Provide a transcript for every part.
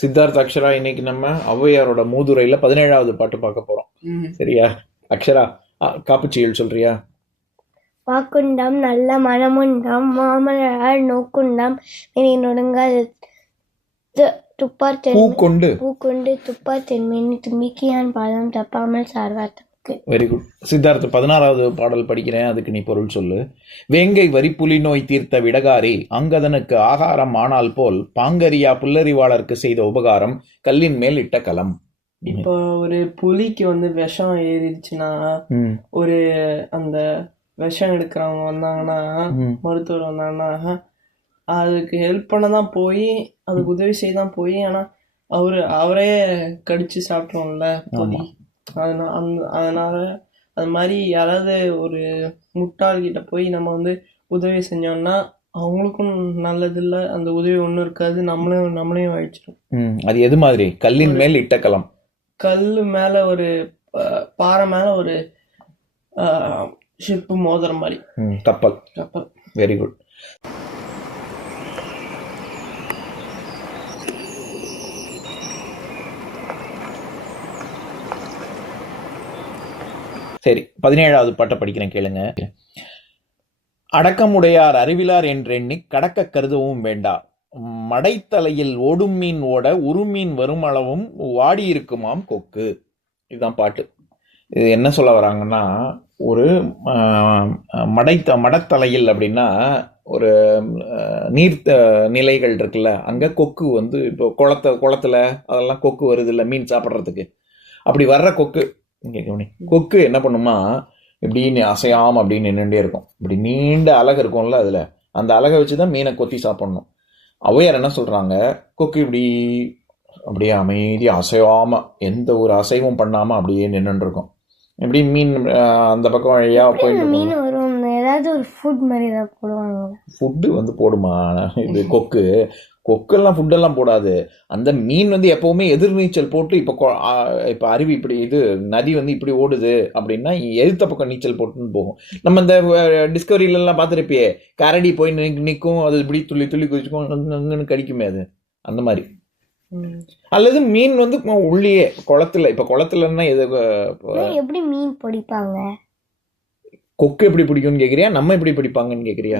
சித்தார்த் அக்ஷரா, இன்னைக்கு நம்ம ஔவையாரோட மூதுரையில 17வது பாட்டு பார்க்க போறோம். சரியா அக்ஷரா? காப்புச்செயல் சொல்றியா? வாக்குண்டாம் நல்ல மனமுண்டாம் மாமலரால் நோக்குண்டாம் வினை நொடுங்கால் துப்பார் பூக்கொண்டு துப்பார் தென்மேனி தும்பிக்கையான் பாதம் தப்பாமல் சார்வார் தமக்கு. Very good. சித்தார்த் 16வது பாடல் படிக்கிறேன், அதுக்கு நீ பொருள் சொல்லு. வேங்கை வரிப்புலி நோய் தீர்த்த விடகாரி அங்கதனுக்கு ஆகாரம் ஆனால் போல் பாங்கரியா புல்லறிவாளருக்கு செய்த உபகாரம் கல்லின் மேல் இட்ட கலம். இப்போ ஒரு புலிக்கு விஷம் ஏறிடுச்சுன்னா, ஒரு அந்த விஷம் எடுக்கிறவங்க வந்தாங்கன்னா, மருத்துவர் வந்தாங்கன்னா, அதுக்கு ஹெல்ப் பண்ண தான் போய், அதுக்கு உதவி செய்ய தான் போய், ஆனால் அவரே கடிச்சு சாப்பிட்றோம்ல புலி. அதனால அது மாதிரி யாராவது ஒரு முட்டாள்கிட்ட போய் நம்ம உதவி செஞ்சோம்னா அவங்களுக்கும் நல்லது இல்லை, அந்த உதவி ஒன்றும் இருக்காது, நம்மளையும் அழிச்சிடும். அது எது மாதிரி? கல்லின் மேல் இட்ட கலம். கல் மேல ஒரு பாறை மேல ஒரு ஷிப்பு மோதிர மாதிரி. கப்பல். Very good. சரி, 17வது பாட்டை படிக்கிறேன், கேளுங்க. அடக்கமுடையார் அறிவிலார் என்றெண்ணி கடக்க கருதவும் வேண்டா, மடைத்தலையில் ஓடும் மீன் ஓட உருமீன் வரும் அளவும் வாடி இருக்குமாம் கொக்கு. இதுதான் பாட்டு. இது என்ன சொல்ல வராங்கன்னா, ஒரு மடத்தலையில் அப்படின்னா ஒரு நீர் நிலைகள் இருக்குல்ல, அங்கே கொக்கு இப்போ குளத்துல அதெல்லாம் கொக்கு வருது இல்லை மீன் சாப்பிட்றதுக்கு. அப்படி வர்ற கொக்கு என்ன பண்ணுமா, இப்படின்னு அசையாம அப்படின்னு நின்றுட்டே இருக்கும். இப்படி நீண்ட அலகு இருக்கும்ல, அதுல அந்த அலகை வச்சுதான் மீனை கொத்தி சாப்பிடணும். ஔவையார் என்ன சொல்றாங்க, கொக்கு இப்படி அப்படியே அமைதியா அசையாம எந்த ஒரு அசைவும் பண்ணாம அப்படியே நின்று இருக்கும். இப்படி மீன் அந்த பக்கம் வழியா போயிட்டு ஏதாவது ஒரு ஃபுட் மாதிரி ஏதாவது போடுவாங்க. ஃபுட்டு போடுமா இது? கொக்கெல்லாம் ஃபுட்டெல்லாம் போடாது. அந்த மீன் எப்பவுமே எதிர்நீச்சல் போட்டு இப்போ அருவி இப்படி இது நதி இப்படி ஓடுது அப்படின்னா எதிர்த்த பக்கம் நீச்சல் போட்டுன்னு போகும். நம்ம இந்த டிஸ்கவரியிலலாம் பார்த்துருப்பியே, கரடி போய் நிற்கும், அது இப்படி துள்ளி துள்ளி குதிச்சுக்கும், கடிக்குமே அது, அந்த மாதிரி. அல்லது மீன் உள்ளே குளத்துல, இப்ப குளத்துலன்னா எப்படி மீன் பிடிப்பாங்க? கொக்கு எப்படி பிடிக்கும்னு கேக்குறியா, நம்ம எப்படி பிடிப்பாங்கன்னு கேக்குறியா?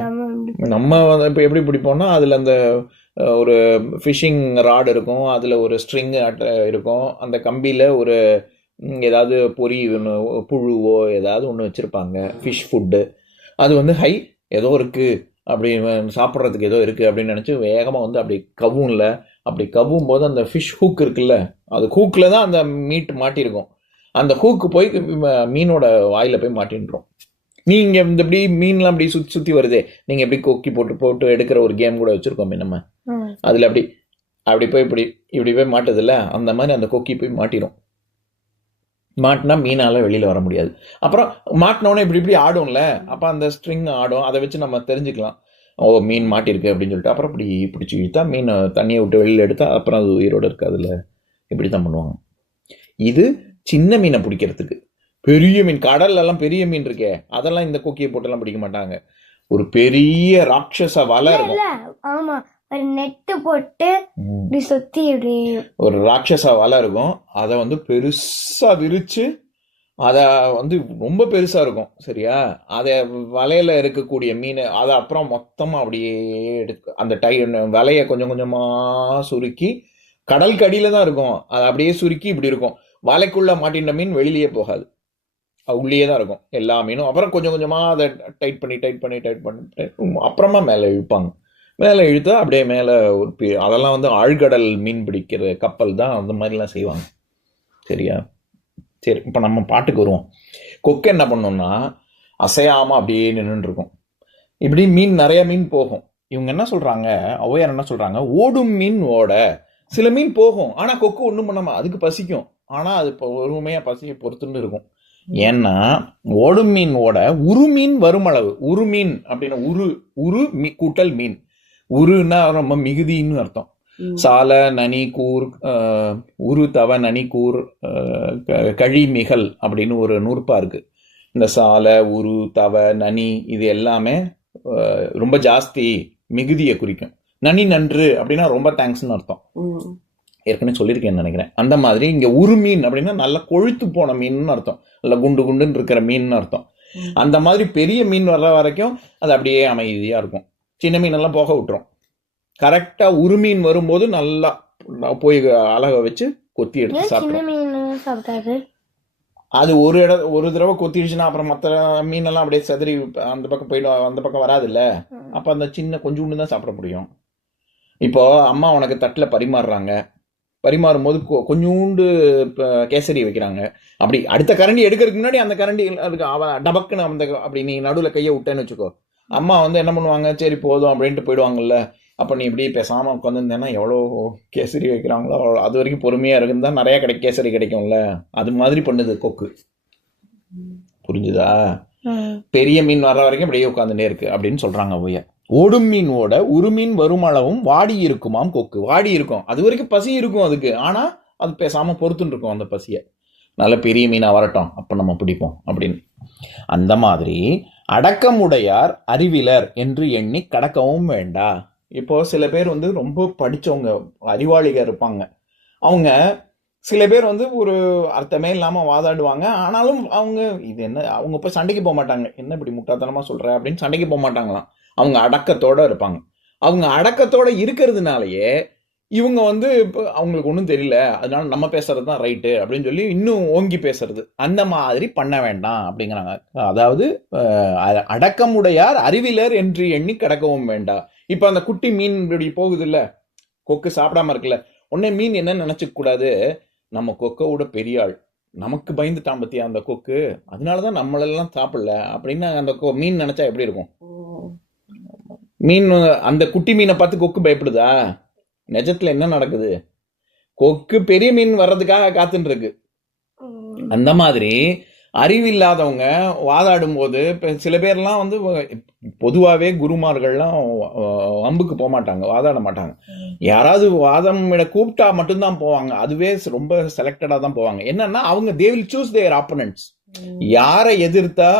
நம்ம இப்ப எப்படி பிடிப்போம்னா, அதுல அந்த ஒரு ஃபிஷிங் ராட் இருக்கும், அதுல ஒரு ஸ்ட்ரிங் இருக்கும், அந்த கம்பியில ஒரு ஏதாவது பொறி புழுவோ ஏதாவது ஒன்று வச்சிருப்பாங்க, ஃபிஷ் ஃபுட்டு. அது ஹை ஏதோ இருக்கு அப்படி சாப்பிட்றதுக்கு ஏதோ இருக்கு அப்படின்னு நினைச்சு வேகமா அப்படி கவும்ல, அப்படி கவ்வும் போது அந்த ஃபிஷ் ஹூக் இருக்குல்ல, அது ஹூக்கில் தான் அந்த மீட் மாட்டியிருக்கும். அந்த ஹூக்கு போய் மீனோட வாயில போய் மாட்டின்றோம். நீங்க இப்படி மீன்லாம் அப்படி சுற்றி சுற்றி வருதே, நீங்க எப்படி கொக்கி போட்டு போட்டு எடுக்கிற ஒரு கேம் கூட வச்சிருக்கோமே நம்ம, அதுல அப்படி போய் இப்படி போய் மாட்டுது இல்ல, அந்த மாதிரி அந்த கொக்கி போய் மாட்டிடும். மாட்டினா மீனால வெளியில வர முடியாது. அப்புறம் மாட்டினோடனே இப்படி ஆடும்ல, அப்ப அந்த ஸ்ட்ரிங் ஆடும், அதை வச்சு நம்ம தெரிஞ்சுக்கலாம், ஓ மீன் மாட்டிருக்கு அப்படின்னு சொல்லிட்டு. அப்புறம் இப்படி பிடிச்சி இழுத்தா மீனை தண்ணியை விட்டு வெளியில் எடுத்தா அப்புறம் அது உயிரோடு இருக்கு. அதில் இப்படி தான் பண்ணுவாங்க. இது சின்ன மீனை பிடிக்கிறதுக்கு. பெரிய மீன், கடல்லாம் பெரிய மீன் இருக்கே, அதெல்லாம் இந்த கொக்கியை போட்டெல்லாம் பிடிக்க மாட்டாங்க. ஒரு பெரிய ராட்சச வலை இருக்கும், ஒரு நெட்டு போட்டு சுத்தி ஒரு ராட்சச வலை இருக்கும், அதை பெருசா விரிச்சு அதை ரொம்ப பெருசா இருக்கும். சரியா? அதை வலையில இருக்கக்கூடிய மீன் அதை அப்புறம் மொத்தமா அப்படியே எடுத்து அந்த வலைய கொஞ்சம் கொஞ்சமா சுருக்கி, கடல் கடியில தான் இருக்கும், அதை அப்படியே சுருக்கி இப்படி இருக்கும். வலைக்குள்ள மாட்டின மீன் வெளியிலேயே போகாது, உள்ளே தான் இருக்கும் எல்லா மீனும். அப்புறம் கொஞ்சம் கொஞ்சமா அதை டைட் பண்ணி அப்புறமா மேலே இழுப்பாங்க. மேலே இழுத்தா அப்படியே மேலே ஒரு அதெல்லாம் ஆழ்கடல் மீன் பிடிக்கிற கப்பல் தான் அந்த மாதிரிலாம் செய்வாங்க. சரியா? சரி, இப்போ நம்ம பாட்டுக்கு வருவோம். கொக்கு என்ன பண்ணோம்னா, அசையாம அப்படியே நின்று இருக்கும். இப்படி நிறைய மீன் போகும். இவங்க என்ன சொல்றாங்க, ஔவையார் என்ன சொல்றாங்க, ஓடும் மீன் ஓட. சில மீன் போகும், ஆனா கொக்கு ஒண்ணும் பண்ணாம, அதுக்கு பசிக்கும், ஆனா அது பொறுமையா பசியை பொறுத்துன்னு இருக்கும். ஏன்னா ஓடும் மீன் ஓட உருமீன் வருமளவு. உருமீன் அப்படின்னா உரு கூட்டல் மீன். உருன்னா ரொம்ப மிகுதின்னு அர்த்தம். சால நனி கூர் உரு தவ நனி கூர் கழிமிகல் அப்படின்னு ஒரு நூற்பா இருக்கு. இந்த சால உரு தவ நனி இது எல்லாமே ரொம்ப ஜாஸ்தி மிகுதியை குறிக்கும். நனி நன்று அப்படின்னா ரொம்ப தேங்க்ஸ்ன்னு அர்த்தம். ஏற்கனவே சொல்லியிருக்கேன்னு நினைக்கிறேன். அந்த மாதிரி இங்க உருமீன் அப்படின்னா நல்லா கொழுத்து போன மீன் அர்த்தம், நல்லா குண்டு குண்டுன்னு இருக்கிற மீன் அர்த்தம். அந்த மாதிரி பெரிய மீன் வர்ற வரைக்கும் அது அப்படியே அமைதியா இருக்கும். சின்ன மீன் எல்லாம் போக விட்டுரும். கரெக்டா உருமீன் வரும்போது நல்லா போய் அழக வச்சு கொத்தி எடுத்து சின்ன சாப்பிடும். மீன் சாப்பிட்டாரு. அது ஒரு தடவை கொத்திடுச்சுன்னா அப்புறம் மற்ற மீனெல்லாம் அப்படியே செதறி அந்த பக்கம் போயிடும், அந்த பக்கம் வராதுல்ல. அப்போ அந்த சின்ன கொஞ்சோண்டு தான் சாப்பிட முடியும். இப்போ அம்மா உனக்கு தட்டில் பரிமாறுறாங்க, பரிமாறும் போது கொஞ்சோண்டு கேசரி வைக்கிறாங்க. அப்படி அடுத்த கரண்டி எடுக்கிறதுக்கு முன்னாடி அந்த கரண்டி அதுக்கு டபக்குன்னு அந்த அப்படி நீ நடுவில் கையை விட்டேன்னு வச்சுக்கோ, அம்மா வந்து என்ன பண்ணுவாங்க, சரி போதும் அப்படின்ட்டு போயிடுவாங்கல்ல. அப்போ நீ இப்படி பேசாமல் உட்காந்துருந்தேன்னா எவ்வளோ கேசரி வைக்கிறாங்களோ அவ்வளோ, அது வரைக்கும் பொறுமையாக இருக்குன்னு தான் நிறையா கேசரி கிடைக்கும்ல. அது மாதிரி பண்ணுது கொக்கு. புரிஞ்சுதா? பெரிய மீன் வர்ற வரைக்கும் அப்படியே உட்காந்துட்டே இருக்கு அப்படின்னு சொல்றாங்க ஒய்யா. ஓடும் மீனோட உருமீன் வருமளவும் வாடி இருக்குமாம் கொக்கு. வாடி இருக்கும், அது வரைக்கும் பசி இருக்கும் அதுக்கு, ஆனா அது பேசாம பொறுத்துன்னு இருக்கும் அந்த பசியை. நல்ல பெரிய மீனா வரட்டும் அப்ப நம்ம பிடிப்போம் அப்படின்னு. அந்த மாதிரி அடக்கமுடையார் அறிவிலர் என்று எண்ணி கடக்கவும் வேண்டா. இப்போ சில பேர் வந்து ரொம்ப படிச்சவங்க அறிவாளிகள் இருப்பாங்க. அவங்க சில பேர் வந்து ஒரு அர்த்தமே இல்லாம வாதாடுவாங்க. ஆனாலும் அவங்க இது என்ன, அவங்க போய் சண்டைக்கு போக மாட்டாங்க. என்ன இப்படி முட்டாள்தனமா சொல்ற அப்படின்னு சண்டைக்கு போக மாட்டாங்களாம். அவங்க அடக்கத்தோட இருப்பாங்க. அவங்க அடக்கத்தோட இருக்கிறதுனாலயே இவங்க வந்து இப்போ அவங்களுக்கு ஒன்றும் தெரியல, அதனால நம்ம பேசுறது தான் ரைட்டு அப்படின்னு சொல்லி இன்னும் ஓங்கி பேசுறது. அந்த மாதிரி பண்ண வேண்டாம் அப்படிங்கிறாங்க. அதாவது அடக்கமுடையார் அறிவிலர் என்று எண்ணி கடக்கவும் வேண்டாம். இப்போ அந்த குட்டி மீன் இப்படி போகுது இல்ல, கொக்கு சாப்பிடாம இருக்குல்ல, உடனே மீன் என்ன நினைச்சுக்க கூடாது, நம்ம கொக்கோட பெரிய ஆள், நமக்கு பயந்துட்டான் பத்தியா அந்த கொக்கு, அதனாலதான் நம்மளெல்லாம் சாப்பிடல அப்படின்னு அந்த மீன் நினைச்சா எப்படி இருக்கும்? மீன் அந்த குட்டி மீனை பார்த்து கொக்கு பயப்படுதா? நிஜத்துல என்ன நடக்குது? கொக்கு பெரிய மீன் வர்றதுக்காக காத்துட்டு இருக்கு. அந்த மாதிரி அறிவில்லாதவங்க வாதாடும் போது சில பேர்லாம் வந்து பொதுவாகவே குருமார்கள்லாம் அம்புக்கு போக மாட்டாங்க, வாதாட மாட்டாங்க. யாராவது வாதம் கூப்பிட்டா மட்டும்தான் போவாங்க. அதுவே ரொம்ப செலக்டடா தான் போவாங்க. என்னன்னா அவங்க they will choose their opponents. யாரை எதிர்த்தா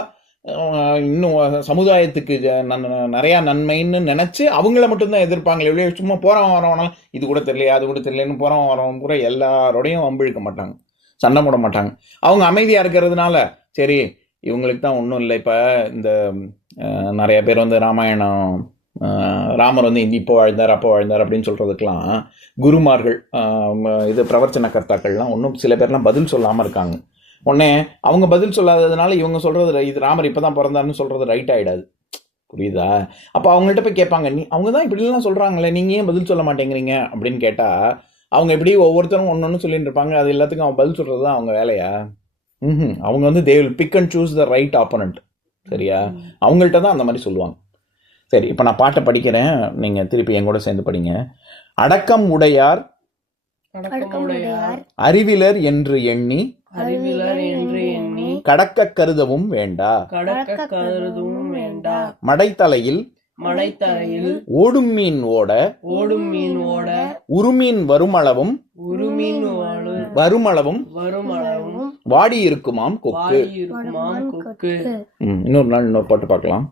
இன்னும் சமுதாயத்துக்கு நிறைய நன்மைன்னு நினைச்சு அவங்கள மட்டும்தான் எதிர்ப்பாங்க. எவ்வளோ சும்மா போறவன் வரவனாலும் இது கூட தெரியலையா அது கூட தெரியலன்னு போறவன் வரவன் பூரா எல்லாரோடையும் அம்பிழுக்க மாட்டாங்க, சண்டை போட மாட்டாங்க. அவங்க அமைதியா இருக்கிறதுனால சரி இவங்களுக்கு தான் ஒன்றும் இல்லை. இப்போ இந்த நிறைய பேர் வந்து ராமாயணம் ராமர் வந்து இப்போ வாழ்ந்தார் அப்போ வாழ்ந்தார் அப்படின்னு சொல்றதுக்கெல்லாம் குருமார்கள் இது பிரவச்சன கர்த்தாக்கள்லாம் ஒன்றும் சில பேர்லாம் பதில் சொல்லாமல் இருக்காங்க. உடனே அவங்க பதில் சொல்லாததுனால இவங்க சொல்றது இது ராமர் இப்பதான் பிறந்தாருன்னு சொல்றது ரைட் ஆயிடாது. புரியுதா? அப்போ அவங்கள்ட்ட போய் கேட்பாங்க, நீ அவங்க தான் இப்படிலாம் சொல்றாங்களே, நீங்க ஏன் பதில் சொல்ல மாட்டேங்கிறீங்க அப்படின்னு கேட்டா அவங்க எப்படி ஒவ்வொருத்தரும் ஒன்னொன்னு சொல்லிட்டு இருப்பாங்க. அது எல்லாத்துக்கும் அவங்க பதில் சொல்றது தான் அவங்க வேலையா? அவங்க வந்து they will pick and choose the right opponent. சரியா? அவங்கள்ட்ட தான் அந்த மாதிரி சொல்லுவாங்க. சரி, இப்போ நான் பாட்டை படிக்கிறேன், நீங்க திருப்பி என் கூட சேர்ந்து படிங்க. அடக்கம் உடையார் அறிவிலர் என்று எண்ணி கடக்க கருதவும் வேண்டா. மடைத்தலையில் ஓடும் மீன் ஓட உருமீன் வருமளவும் வாடி இருக்குமாம் கொக்கு. இன்னொரு நாள் இன்னொரு பாட்டு பார்க்கலாம்.